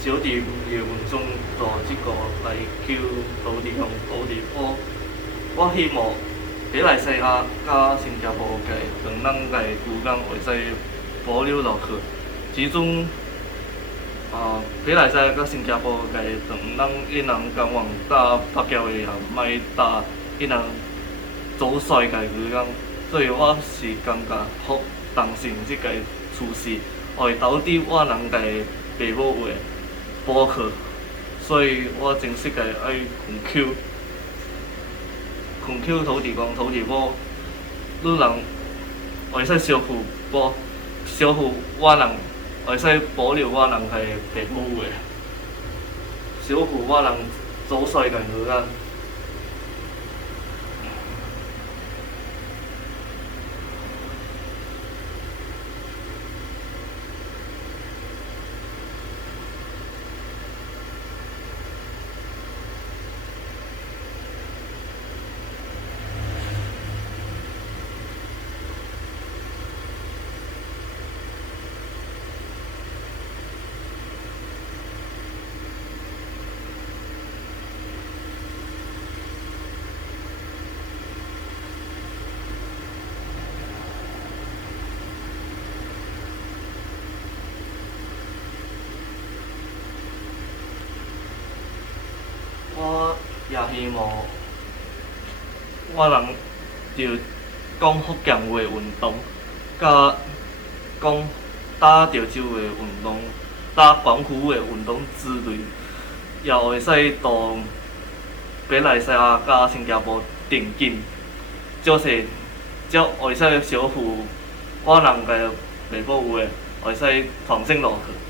小弟的运动做即个来求土地公土地婆。我希望马来西亚甲新加坡个两人个故乡会使保留落去。其中，马来西亚甲新加坡个两人因人甘愿搭北桥个也莫搭因人走衰个故乡，所以我是感觉好同情即个处事，会导致我人个爸母会补课，所以我真实个爱恳求土地公土地婆，你人会使守护我人，会使保留我人个爸母个，守护我人走衰个故乡。我也希望我人着讲福建话运动，甲讲打潮州的运动、打功夫的运动之类，也会使同马来西亚甲新加坡电竞，就是才会使守护我人个爸母的，会使传承落去。